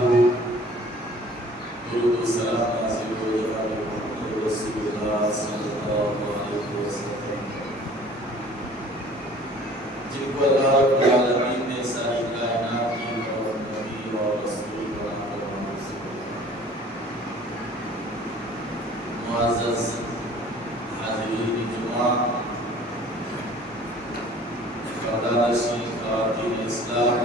درود و سلام نازل ہو جناب محمد رسول اللہ صلی اللہ علیہ وسلم، جن کو اللہ رب العالمین نے ساری کائنات کی اور نبی اور رسول بنا کر منصوب کیا۔ معزز حاضرین جمعہ، پردانشین خواتین اسلام،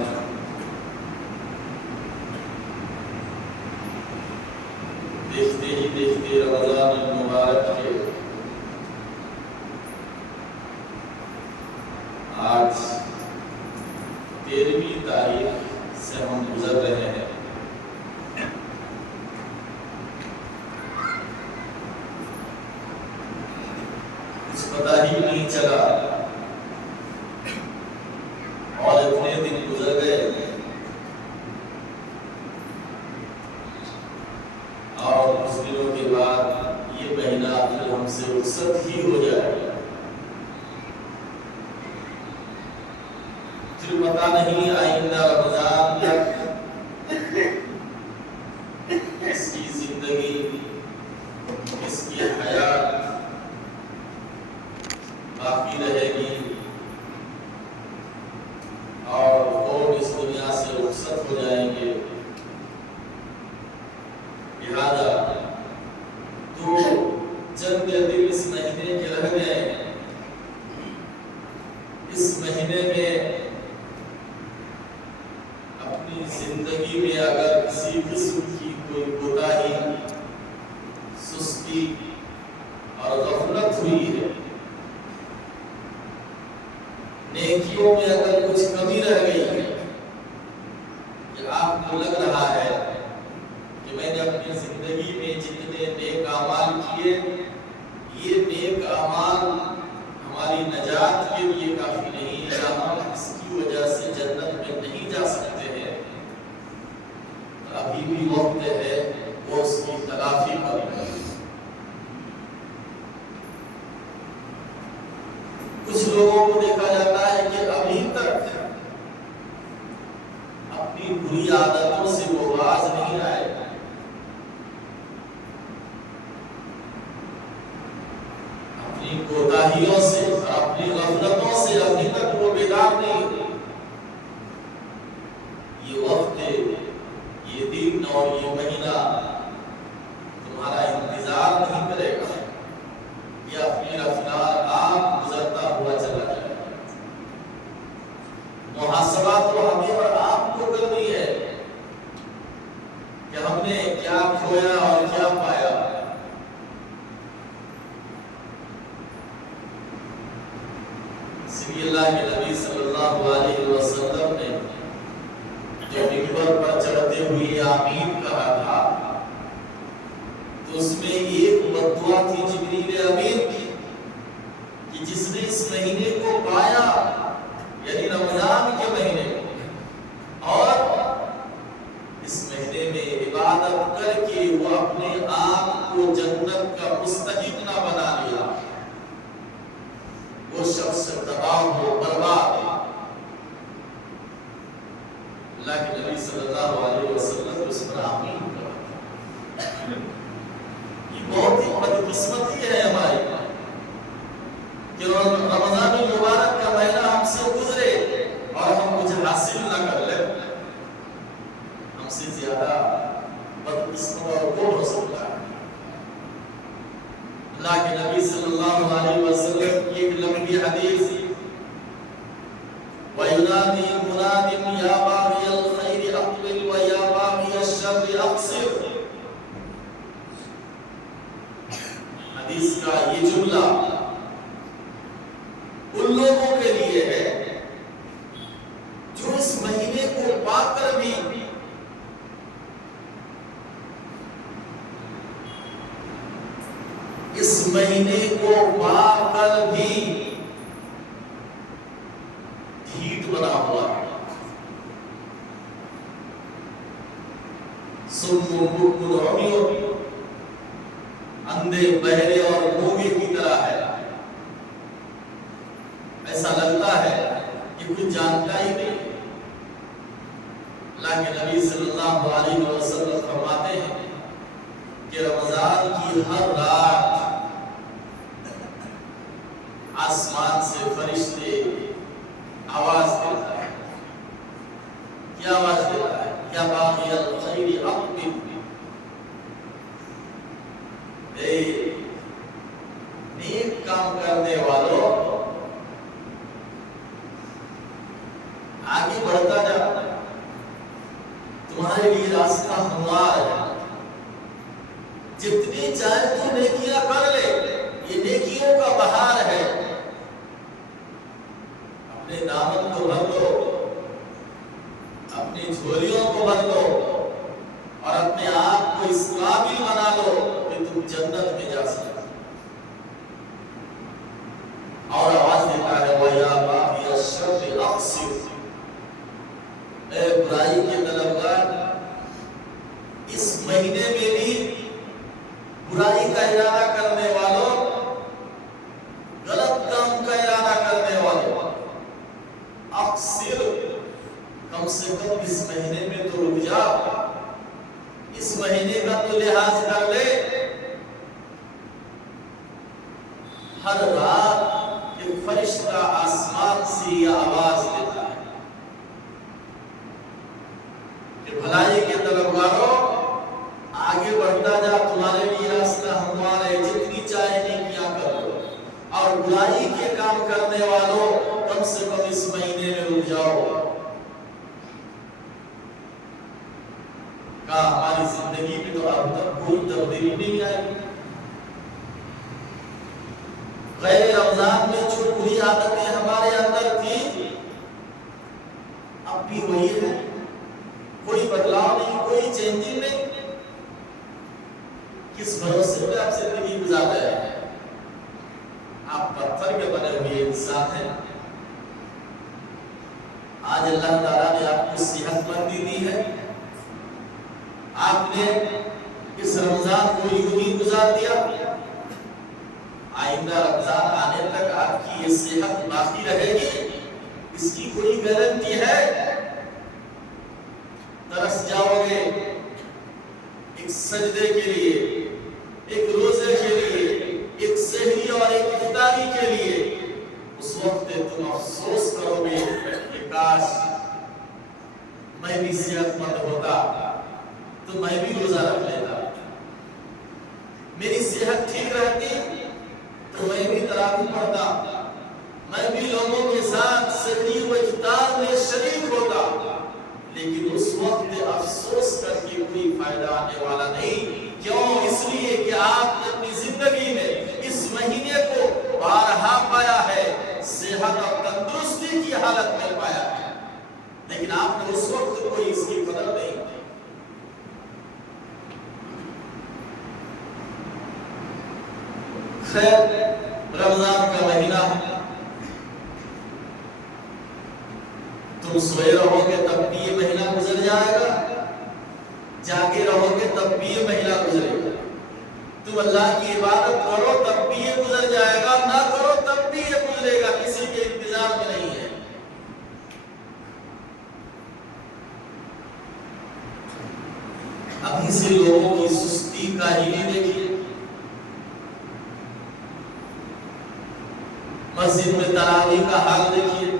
دیکھتے ہی دیکھتے رمضان المبارک کے آج 13ویں تاریخ سے ہم گزر رہے ہیں۔ کچھ پتہ ہی نہیں چلا اور اتنے دن گزر گئے اور کچھ دنوں کے بعد یہ مہینہ پھر ہم سے رخصت ہی ہو جائے گا۔ پھر پتہ نہیں آئندہ رمضان تک اس کی زندگی، اس کی حیات باقی رہے گی اور وہ اس دنیا سے رخصت ہو جائیں گے۔ لہذا تو چند دن اس مہینے کے رہ گئے، اس مہینے میں اپنی زندگی میں اگر کسی قسم کی کوئی کوتاہی، سستی اور غفلت ہوئی ہے، نیکیوں میں اگر کچھ کمی رہ گئی ہے، کہ آپ کو لگ رہا ہے کہ میں نے اپنی زندگی میں جتنے نیک اعمال کیے، یہ نیک اعمال ہماری نجات کے لیے کافی نہیں، یا ہم اس کی وجہ سے جنت میں نہیں جا سکتے ہیں، ابھی بھی وقت ہے وہ اس کی تلافی پر۔ کچھ لوگوں کو دیکھا جاتا ہے کہ ابھی تک اپنی بری عادتوں سے وہ باز نہیں آئے، اپنی کوتاہیوں سے، اپنی غفلتوں سے ابھی تک وہ بیدار نہیں ہوئے۔ یہ وقت، یہ دن اور یہ مہینہ تمہارا انتظار نہیں کرے گا، یہ اپنی رفتار آپ گزرتا ہوا چلا جائے گا۔ محاسبہ تو ہمیں اور آپ کو کرنی ہے کہ ہم نے کیا کھویا اور کیا پایا۔ اسی اللہ کے نبی صلی اللہ علیہ وسلم نے جو منبر پر چڑھتے ہوئے آمین کہا تھا، تو اس میں ایک بددعا تھی جبریل امین کی، کہ جس نے اس مہینے کو پایا، یعنی رمضان کے مہینے کو، اور اس مہینے میں عبادت کر کے وہ اپنے آپ کو جنت کا مستحق نہ بنا لیا، وہ شخص تباہ ہو، برباد ہو۔ اللہ کے نبی صلی اللہ علیہ وسلم اس پر آمین کہا۔ یہ بہت ہی بدقسمتی ہے ہماری کہ رمضان المبارک کا مہینہ ہم سے گزرے اور ہم کچھ حاصل نہ کر لیں۔ ہم سے زیادہ بدقسمت اور کون ہو سکتا ہے؟ اللہ کے نبی صلی اللہ علیہ وسلم کی ایک لمبی حدیث، وَيُنَادِي مُنَادٍ يَا بَاغِيَ الْخَيْرِ أَقْبِلْ وَيَا بَاغِيَ الشَّرِّ أَقْصِرْ۔ حدیث کا یہ جملہ ان لوگوں کے لیے ہے جو اس مہینے کو پا کر بھی اس مہینے کو پا کر بھی ڈھیٹ بنا ہوا ہے، اندھے، بہرے اور گونگے کی طرح ہے۔ ایسا لگتا ہے کہ کچھ جانتا ہی نہیں۔ اللہ کے نبی صلی اللہ علیہ وسلم فرماتے ہیں کہ رمضان کی ہر رات آسمان سے فرشتے آواز دیتا ہے. کیا آواز دیتا ہے؟ یا باغی الخیر اقبل، اے نیک کام کرنے والوں آگے بڑھتا جا، تمہارے لیے راستہ ہموار ہے. جتنی چاہے تو نیکیاں کر لے، یہ نیکیوں کا بہار ہے. اپنے دامن کو بھر لو، اپنی جھولیوں کو بھر لو اور اپنے آپ کو اس قابل بنا لو کہ تم جنت میں جا سکو. اور آواز دیتا ہے وَيَا بَاغِيَ الشَّرِّ أَقْصِرْ، اے برائی کے طلبگار اس مہینے میں بھی برائی کا ارادہ کرنے والوں، غلط کام کا ارادہ کرنے والوں، اقصر، کم سے کم اس مہینے میں تو رک جا، اس مہینے کا تو لحاظ کر لے. ہر رات ایک فرشتہ آسمان سے یہ آواز دیتا ہے کہ بھلائی کے طلبگاروں آگے بڑھتا جا، تمہارے لیے راستہ ہموار ہے. جتنی چاہے نیکیاں کرو، اور برائی کے کام کرنے والوں کم سے کم اس مہینے میں رک جاؤ. کہا ہماری زندگی میں تو اب تک کوئی تبدیلی نہیں آئی. غیر رمضان میں جو بری عادتیں ہمارے اندر تھی اب بھی وہی ہے، کوئی بدلاؤ نہیں، کوئی چینجنگ نہیں. کس بھروسے پہ آپ زندگی گزار رہے ہیں؟ آپ پتھر کے بنے ہوئے انسان ہیں. آج اللہ تعالیٰ نے آپ کو صحت مندی دی ہے، آپ نے اس رمضان کو یوں ہی گزار دیا. آئندہ رمضان آنے تک آپ کی یہ صحت باقی رہے گی، اس کی کوئی گارنٹی ہے؟ ترس جاؤ گے ایک سجدے کے لیے، ایک روزے کے لیے، ایک سحری اور ایک افطاری کے لیے. اس وقت تم افسوس کرو گے کہ کاش میں بھی صحت مند ہوتا تو میں بھی روزہ رکھ لیتا، میری صحت ٹھیک رہتی تو میں بھی تراویح پڑھتا، میں بھی لوگوں کے ساتھ سحری و افطار میں شریک ہوتا. لیکن اس وقت افسوس کر کے کوئی فائدہ آنے والا نہیں. کیوں؟ اس لیے کہ آپ نے اپنی زندگی میں اس مہینے کو بارہا پایا ہے، صحت اور تندرستی کی حالت میں پایا ہے، لیکن آپ نے اس وقت کوئی اس کی قدر نہیں کی. خیر، رمضان کا مہینہ ہے، تم سوئے رہو گے تب بھی یہ مہینہ گزر جائے گا، جاگے رہو گے تب بھی یہ مہینہ گزرے گا. تم اللہ کی عبادت کرو تب بھی یہ گزر جائے گا، نہ کرو تب بھی یہ گزرے گا، کسی کے انتظار میں نہیں ہے. ابھی سے لوگوں کی سستی کاہلی دیکھیے، مسجد میں تراویح کا حال دیکھیے.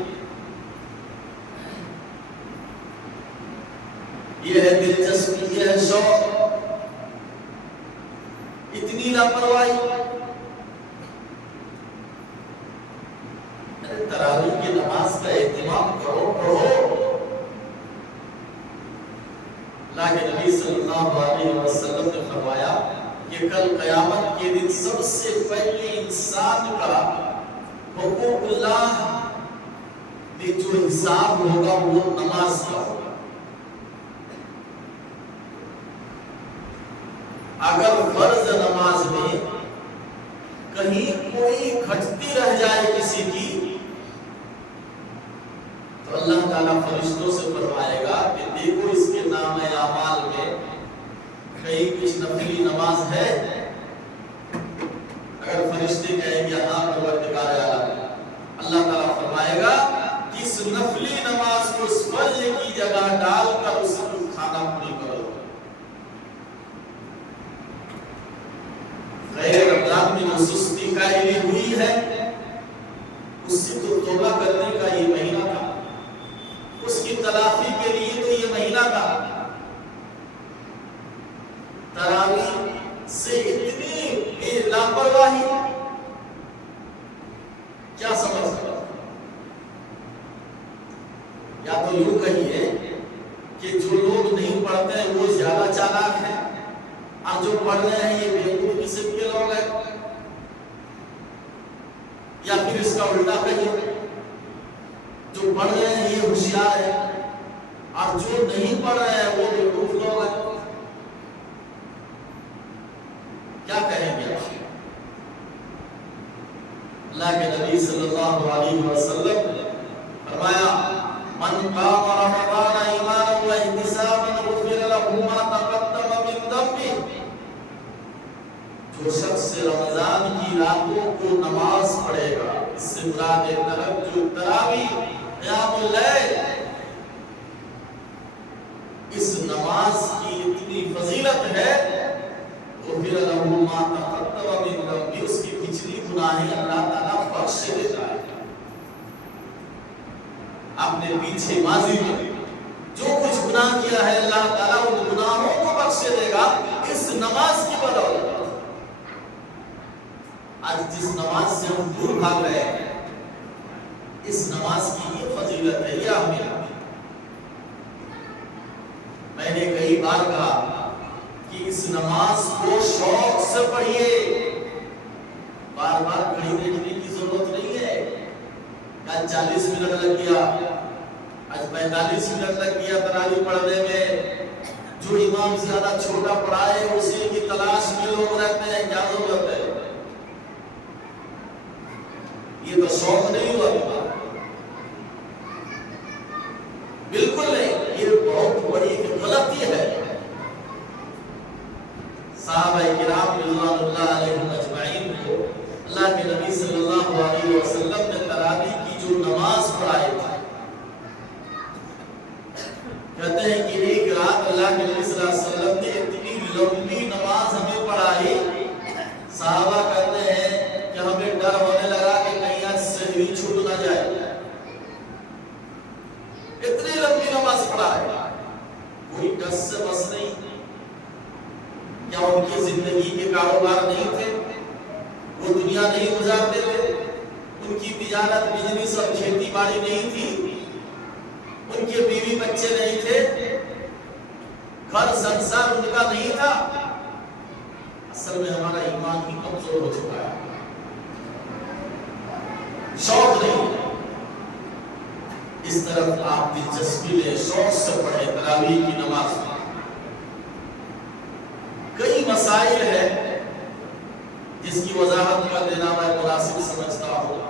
یہ ہے دلچسپی، یہ ہے شوق، اتنی لاپرواہی. تراویح کی نماز کا اہتمام کرو، پڑھو. اللہ کے نبی صلی اللہ علیہ وسلم نے فرمایا کہ کل قیامت کے دن سب سے پہلے انسان کا حقوق اللہ میں جو حساب ہوگا وہ نماز کا ہوگا. اگر فرض نماز میں کہیں کوئی گھٹتی رہ جائے کسی کی تو اللہ تعالیٰ فرشتوں سے فرمائے گا کہ دیکھو اس کے نام اعمال میں کہیں کچھ نفلی نماز ہے. اگر فرشتے کہیں گے ہاں پروردگار عالم، اللہ تعالیٰ فرمائے گا کہ اس نفلی نماز کو اس فرض کی جگہ ڈال کر اس کو کھانا پوری کرو. غیر رمضان میں جو سستی قائلی ہوئی ہے اس سے تو توبہ کرنے کا یہ مہینہ تھا، اس کی تلافی کے لیے تو یہ مہینہ تھا. تراویح سے اتنی لاپرواہی کیا سمجھ سکتا؟ یا تو یوں کہیے کہ جو لوگ نہیں پڑھتے ہیں وہ زیادہ چالاک ہیں اور جو پڑھ رہے ہیں یہ بیوقوف قسم کے لوگ ہیں، یا پھر اس کا الٹا کہیے جو پڑھ رہے ہیں یہ ہوشیار ہے اور جو نہیں پڑھ رہے ہیں وہ بیوقوف لوگ ہیں. کیا کہیں گے؟ اللہ کے نبی صلی اللہ علیہ وسلم نے فرمایا من قام رمضان ایمانا واحتسابا غفر له ما تقدم من ذنبه. جو شخص رمضان کی راتوں کو نماز پڑھے گا، اس سے مراد ہے تہجد، تراویح، قیام اللیل. اس نماز کی اتنی فضیلت ہے غفر له ما تقدم من ذنبه، اس کی پچھلی گناہیں اللہ تعالیٰ بخش دیتا ہے. آپ نے پیچھے ماضی میں جو کچھ گناہ کیا ہے اللہ تعالیٰ ان گناہوں کو بخش دے گا اس نماز کی بدولت. آج جس نماز سے ہم دور بھاگ رہے ہیں اس نماز کی یہ فضیلت ہے، یہ اہمیت ہے. میں نے کئی بار کہا کہ اس نماز کو شوق سے پڑھیے، بار بار گھڑی دیکھنے کی ضرورت نہیں ہے. آج 40 منٹ لگ گیا، آج 45 منٹ لگ گیا تراویح پڑھنے میں. جو امام زیادہ چھوٹا پڑھائے اسی کی تلاش میں لوگ رہتے ہیں. کیا ضرورت ہے؟ یہ تو شوق نہیں ہوا بات، بالکل نہیں. یہ بہت بڑی غلطی ہے. صحابہ کرام رضوان اللہ علیہم اجمعین کو اللہ کے نبی صلی اللہ علیہ وسلم نے تراویح کی جو نماز پڑھائی تھی، کہتے ہیں کہ ایک رات اللہ کے نبی صلی اللہ علیہ وسلم نے اتنی لمبی نماز ہمیں پڑھائی، صحابہ کہتے ہیں کہ ہمیں ڈر ہونے لگا کہ کہیں آج سحری چھوٹ نہ جائے. اتنی لمبی نماز پڑھائی، کوئی ڈس سے بس نہیں. کیا ان کی زندگی کے کاروبار نہیں تھے؟ وہ دنیا نہیں گزارتے تھے؟ ان کی تجارت بزنس اور کھیتی باڑی نہیں تھی؟ ان کے بیوی بچے نہیں تھے؟ گھر سنسار ان کا نہیں تھا؟ اصل میں ہمارا ایمان ہی کمزور ہو چکا ہے. شوق نہیں. اس طرف آپ دلچسپی لیں، شوق سے پڑھیں تراویح کی نماز میں. کئی مسائل ہیں جس کی وضاحت کر دینا میں مناسب سمجھتا ہوں.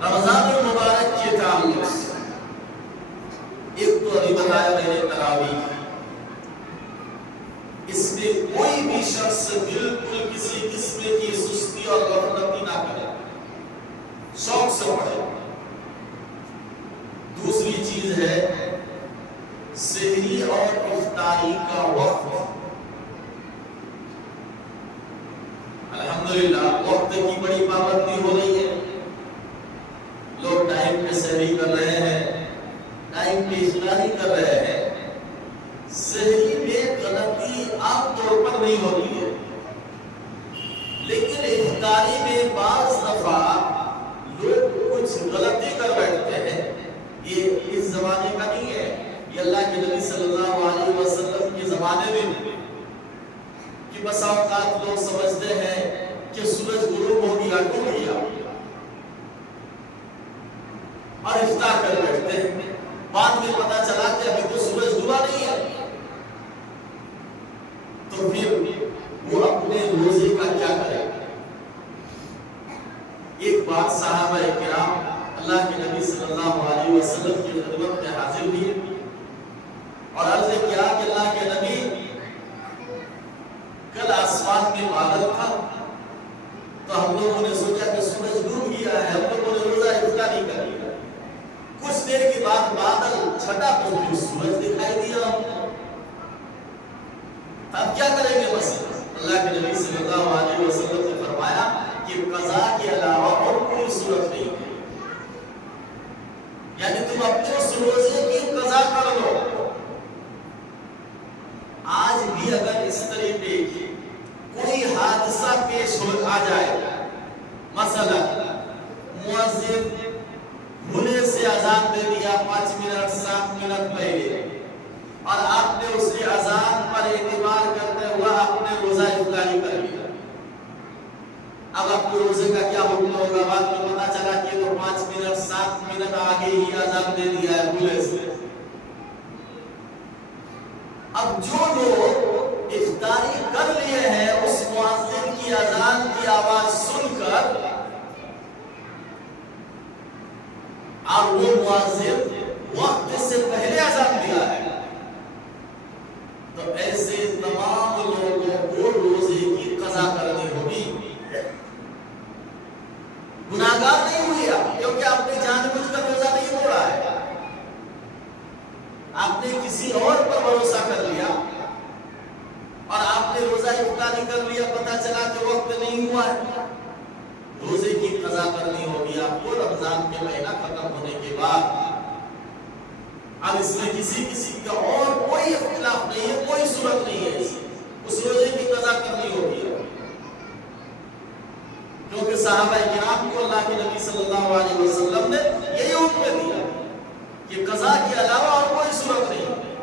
رمضان المبارک کے تعلق سے ایک تو ابھی بتایا میں نے تراویح، اس میں کوئی بھی شخص بالکل کسی قسم کی سستی اور غفلت نہ کرے، شوق سے پڑھے. دوسری چیز ہے سحری اور افطاری کا وقت. الحمدللہ وقت کی بڑی پابندی ہو رہی ہے. لوگ ٹائم پہ سحری کر رہے ہیں، ٹائم پہ افطاری کر رہے ہیں. سحری میں غلطی عام طور پر نہیں ہوتی ہے، لیکن افطاری میں بعض دفعہ لوگ کچھ غلطی کر بیٹھتے ہیں. یہ اس زمانے کا نہیں ہے، یہ اللہ کے نبی صلی اللہ علیہ وسلم کے زمانے میں کہ بس اوقات لوگ سمجھتے ہیں کہ سورج غروب ہو گیا ڈوب گیا اور افطار کر بیٹھتے ہیں. بعد میں پتا چلا کہ ابھی تو سورج ڈوبا نہیں ہے، تو پھر وہ اپنے روزے کا کیا کرے؟ ایک بات صحابہ کرام اللہ کے نبی صلی اللہ علیہ وسلم کی خدمت میں حاضر ہوئے اور عرض کیا کہ اللہ کے نبی کل آسمان میں بادل تھا تو ہم لوگوں نے سوچا کہ سورج ڈوب گیا ہے، ہم لوگوں نے روزہ افطاری کر لیا۔ کچھ دیر کے بعد بادل چھٹا تو پھر سورج دکھائی دیا ہم کو۔ اب کیا کریں گے؟ بس اللہ کے نبی صلی اللہ علیہ وسلم نے فرمایا کہ قضا کے علاوہ اور کوئی صورت نہیں ہے، یعنی تم اپنے اس روزے کی قضا کر لو۔ آج بھی اگر اس طریقے کی کوئی حادثہ پیش آ جائے، مثلا مؤذن بھولے سے اذان دے دیا 5 منٹ 7 منٹ پہلے، اور آپ نے اس کی اذان پر اعتبار کرتے ہوئے آپ نے روزہ افطاری کر لیا۔ اب آپ کو روزے کا کیا حکم ہوگا؟ بعد میں پتا چلا کہ وہ 5 منٹ 7 منٹ آگے ہی اذان دے دیا ہے بھولے سے۔ اب جو لوگ افطاری کر لیے ہیں اس مؤذن کی اذان کی آواز سن کر، اور وہ مؤذن وقت سے پہلے اذان دیا ہے، تو ایسے تمام لوگوں کو روزے کی قضا کرنی ہوگی۔ گناہگار نہیں ہوئی آپ، کیونکہ آپ نے جان بوجھ کر روزہ نہیں توڑا ہے، آپ نے کسی اور پر بھروسہ کر لیا اور آپ نے روزہ افطاری کر لیا، پتہ چلا کہ وقت نہیں ہوا ہے۔ روزے کی قضا کرنی ہوگی آپ کو رمضان کے مہینہ ختم ہونے کے بعد۔ اب اس میں کسی کا اور کوئی اختلاف نہیں ہے، کوئی صورت نہیں ہے، اس روزے کی قضا کرنی ہوگی، کیونکہ صحابہ کرام کو اللہ کے نبی صلی اللہ علیہ وسلم نے یہی حکم دیا کہ قضا کے علاوہ اور کوئی صورت نہیں ہے۔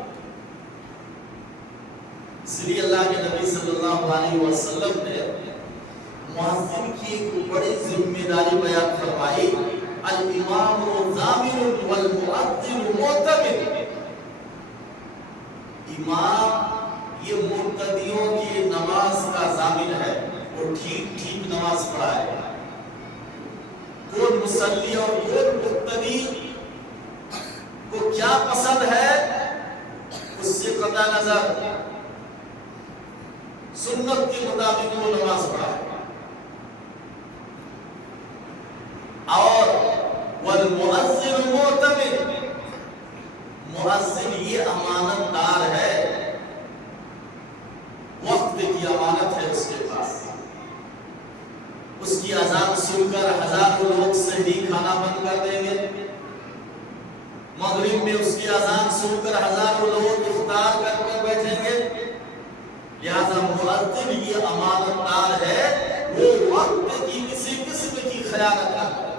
اس لیے اللہ کے نبی صلی اللہ علیہ وسلم نے مؤذن کی ایک بڑی ذمہ داری بیان فرمائی، الامام ضامن والمؤذن معتمد۔ امام یہ مقتدیوں کی نماز کا ضامن ہے، وہ ٹھیک ٹھیک نماز پڑھائے۔ کون مصلی اور کون مقتدی کو کیا پسند ہے اس سے قطع نظر سنت کے مطابق وہ نماز پڑھائے۔ اور والمؤذن معتمد، مؤذن یہ امانت دار ہے، وقت کی امانت ہے اس کے پاس۔ اس کی اذان سن کر ہزاروں لوگ سحری کھانا بند کر دیں گے، مغرب میں اس کی اذان سن کر ہزاروں لوگ افطار کر کر بیٹھیں گے۔ لہذا مؤذن یہ امانت دار ہے، وہ وقت کی کسی قسم کی خیانت نہ کرے۔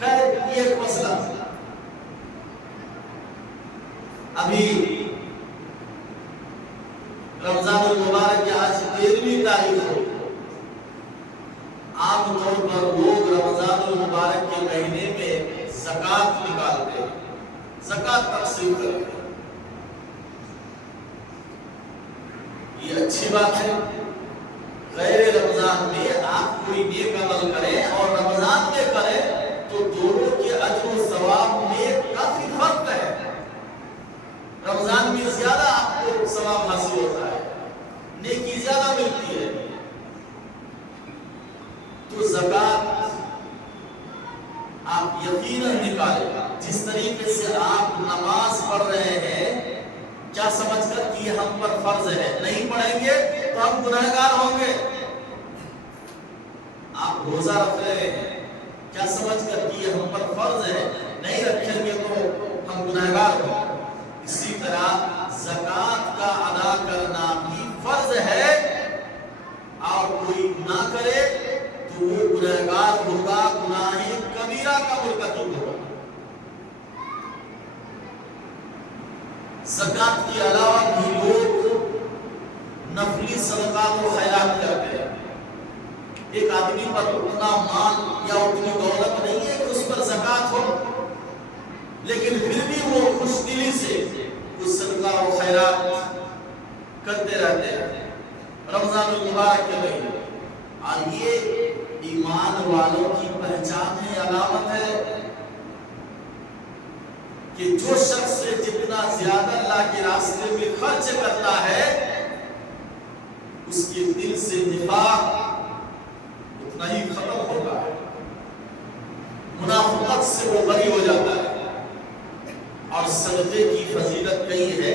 خیر یہ ایک مسئلہ۔ ابھی رمضان المبارک کی آج 13ویں تاریخ ہے۔ عام طور پر لوگ رمضان المبارک کے مہینے میں زکوٰۃ نکالتے ہیں، زکوٰۃ تقسیم کرتے ہیں۔ یہ اچھی بات ہے۔ غیر رمضان میں آپ کوئی نیک عمل کریں اور رمضان میں کریں تو دونوں کے اجر و ثواب میں کافی فرق ہے۔ رمضان میں زیادہ آپ کو ثواب حاصل ہوتا ہے، نیکی زیادہ ملتی ہے۔ تو زکوٰۃ آپ یقیناً نکالیں۔ جس طریقے سے آپ نماز پڑھ رہے ہیں کیا سمجھ کر کہ یہ ہم پر فرض ہے، نہیں پڑھیں گے تو ہم گناہگار ہوں گے۔ آپ روزہ رکھ رہے ہیں کیا سمجھ کر کہ یہ ہم پر فرض ہے، نہیں رکھیں گے تو ہم گناہگار ہوں گے۔ اسی طرح زکوٰۃ کا ادا کرنا بھی فرض ہے، اور کوئی نہ کرے تو وہ گناہگار ہوگا، گناہ کبیرہ کا مرتکب ہوگا۔ زکوٰۃ کے علاوہ بھی لوگ نفلی صدقات و خیرات کرتے ہیں۔ ایک آدمی پر اتنا مال یا اتنی دولت نہیں ہے کہ اس پر زکوٰۃ ہو، لیکن پھر بھی وہ خوش دلی سے کچھ صدقہ و خیرات کرتے رہتے ہیں رمضان المبارک کے مہینے۔ اور یہ ایمان والوں کی پہچان ہے، علامت ہے کہ جو شخص جتنا زیادہ اللہ کے راستے میں خرچ کرتا ہے اس کے دل سے نفاق اتنا ہی ختم ہوتا ہے، منافقت سے وہ بری ہو جاتا ہے۔ اور صدقے کی فضیلت کئی ہے،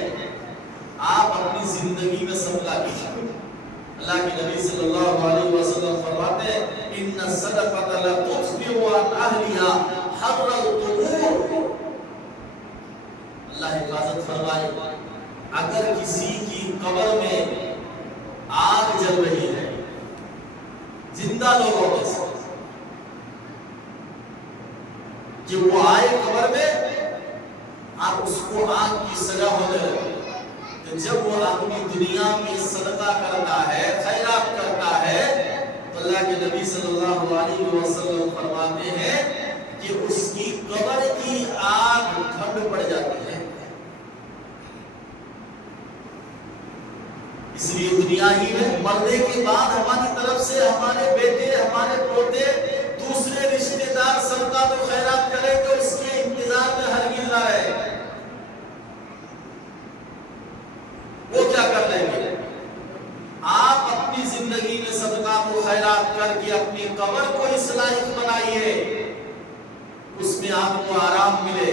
آپ اپنی زندگی میں صدقہ کیجیے۔ اللہ کے نبی صلی اللہ علیہ وسلم فرماتے ہیں ان الصدقۃ لتطفئ عن اہلها حر القبور۔ اللہ حفاظت فرمائے، اگر کسی کی قبر میں آگ جل رہی ہے زندہ لوگوں میں سے، کہ وہ آئے قبر میں آپ اس کو آگ کی سزا ہونے لگے، تو جب وہ آدمی دنیا میں صدقہ کرتا ہے، خیرات کرتا ہے، تو اللہ کے نبی صلی اللہ علیہ وسلم فرماتے ہیں کہ اس کی قبر کی آگ ٹھنڈ پڑ جاتی ہے۔ اس لیے دنیا ہی میں مرنے کے بعد ہماری طرف سے ہمارے بیٹے، ہمارے پوتے، دوسرے رشتہ دار صدقہ تو خیرات کریں گے، اس کے انتظار میں ہرگز نہ رہے۔ وہ کیا کر لیں گے؟ آپ اپنی زندگی میں صدقہ و خیرات کر کے اپنی قبر کو اس لائق بنائیے، اس میں آپ کو آرام ملے۔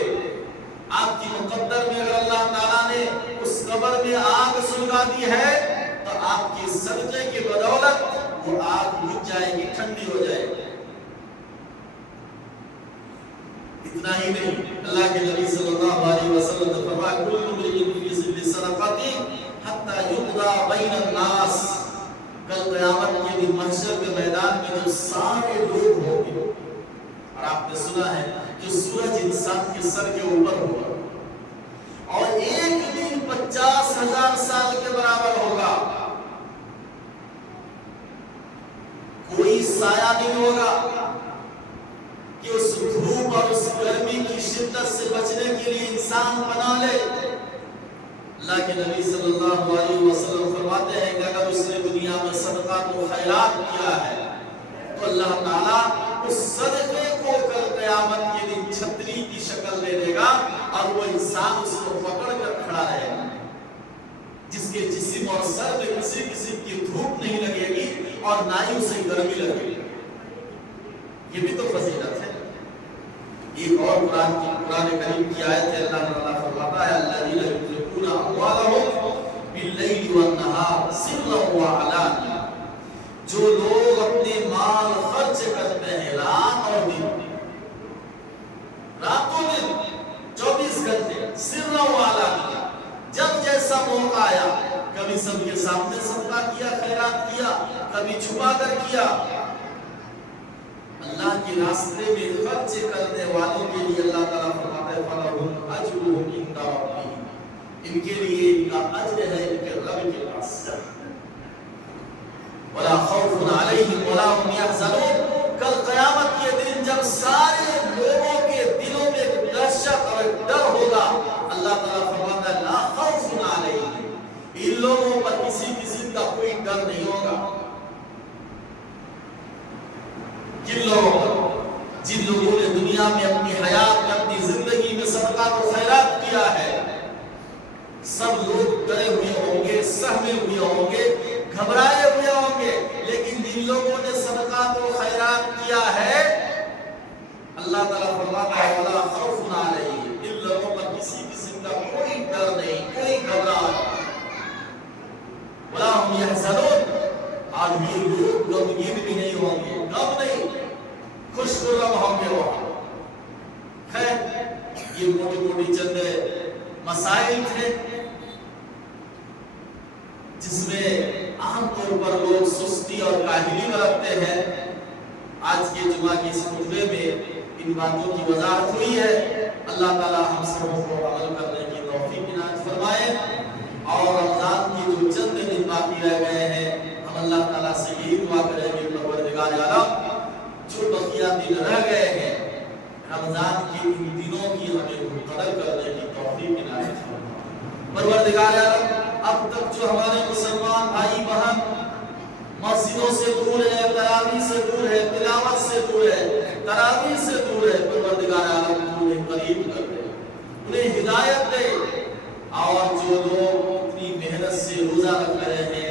آپ کی مقدر میں اگر اللہ تعالیٰ نے اس قبر میں آگ سلگا دی ہے تو آپ کی صدقے کی بدولت وہ آگ بجھ جائے گی، ٹھنڈی ہو جائے گی۔ اتنا ہی نہیں، اللہ کے نبی صلی اللہ علیہ وسلم نے فرمایا کل امرئ فی ظل صدقۃ حتی یقضی بین الناس۔ کل قیامت کے دن محشر کے میدان میں جو سارے لوگ ہوں گے، اور آپ نے سنا ہے کہ سورج انسان کے سر کے اوپر ہوگا اور ایک دن 50,000 سال کے برابر ہوگا، کوئی سایہ نہیں ہوگا کہ اس دھوپ اور اس گرمی کی شدت سے بچنے کے لیے انسان بنا لے۔ اللہ کے نبی صلی اللہ علیہ وسلم فرماتے ہیں کہ اگر اس نے دنیا میں صدقہ و خیرات کیا ہے تو اللہ تعالیٰ اس صدقے کو کل قیامت کے دن چھتری کی شکل دے دے گا، اور وہ انسان اس کو پکڑ کر کھڑا رہے گا، جس کے جسم اور سر میں کسی قسم کی دھوپ نہیں لگے گی اور نہ ہی اسے گرمی لگے گی۔ یہ بھی تو فضیلت ہے۔ ایک اور قرآن کریم کی آیت ہے، اللہ تعالیٰ فرماتا ہے الذین ينفقون اموالهم باللیل والنہار سرا وعلانیہ، جو لوگ اپنے مال خرچ کرتے ہیں رات اور دن، راتوں دن 24 گھنٹے سرا وعلانیہ، جب جیسا موقع آیا، کبھی سب کے سامنے صدقہ کیا، خیرات کیا، کبھی چھپا کر کیا۔ اللہ کے راستے میں خرچ کرنے والوں کے لیے اللہ تعالیٰ فرماتا ہے فَلَهُمْ أَجْرُهُمْ عِنْدَ رَبِّهِمْ، ان کے لیے ان کا اجر ہے ان کے رب کے پاس۔ وَلَا خَوْفٌ عَلَيْهِمْ وَلَا هُمْ يَحْزَنُونَ، کل قیامت کے دن جب سارے لوگوں کے دلوں میں ایک دہشت اور ایک ڈر ہوگا، اللہ تعالیٰ فرماتا ہے لا خوف علیہم، ان لوگوں پر کسی قسم کا کوئی ڈر نہیں ہوگا۔ جن لوگوں نے دنیا میں اپنی حیات میں، اپنی زندگی میں صدقہ و خیرات کیا ہے، سب لوگ ڈرے ہوئے ہوں گے، سہمے ہوئے ہوں گے، گھبرائے ہوئے ہوں گے، لیکن جن لوگوں نے صدقہ و خیرات کیا ہے، اللہ تعالیٰ فرماتا ہے وَلَا خَوْفٌ عَلَيْهِمْ، ان لوگوں پر کسی قسم کا کوئی ڈر نہیں، کوئی گھبراہٹ، وَلَا هُمْ يَحْزَنُونَ، اور یہ لوگ غمگین بھی نہیں ہوں گے، غم نہیں، خوش خرم ہوں گے وہ۔ خیر، یہ موٹی موٹی چند مسائل تھے جس میں عام طور پر لوگ سستی اور کاہلی برتتے ہیں۔ آج کے جمعہ کے اس خطبے میں ان باتوں کی وضاحت ہوئی ہے۔ اللہ تعالی ہم سب کو عمل کرنے کی توفیق عنایت فرمائے، اور رمضان کی جو چند دن باقی رہ گئے ہیں، ہم اللہ تعالیٰ سے یہی دعا کریں گے پروردگار عالم جو بقیہ دن رہ گئے ہیں رمضان کے ان دنوں کی ہمیں قدر کرنے کی توفیق عنایت فرمائے۔ پروردگار عالم اب تک جو ہمارے مسلمان بھائی بہن مسجدوں سے دور ہے، تراویح سے دور ہے، تلاوت سے دور ہے، تراویح سے دور ہے، پروردگار عالم انہیں قریب کر دے، انہیں ہدایت دے، اور جو لوگ اپنی محنت سے روزہ رکھ رہے ہیں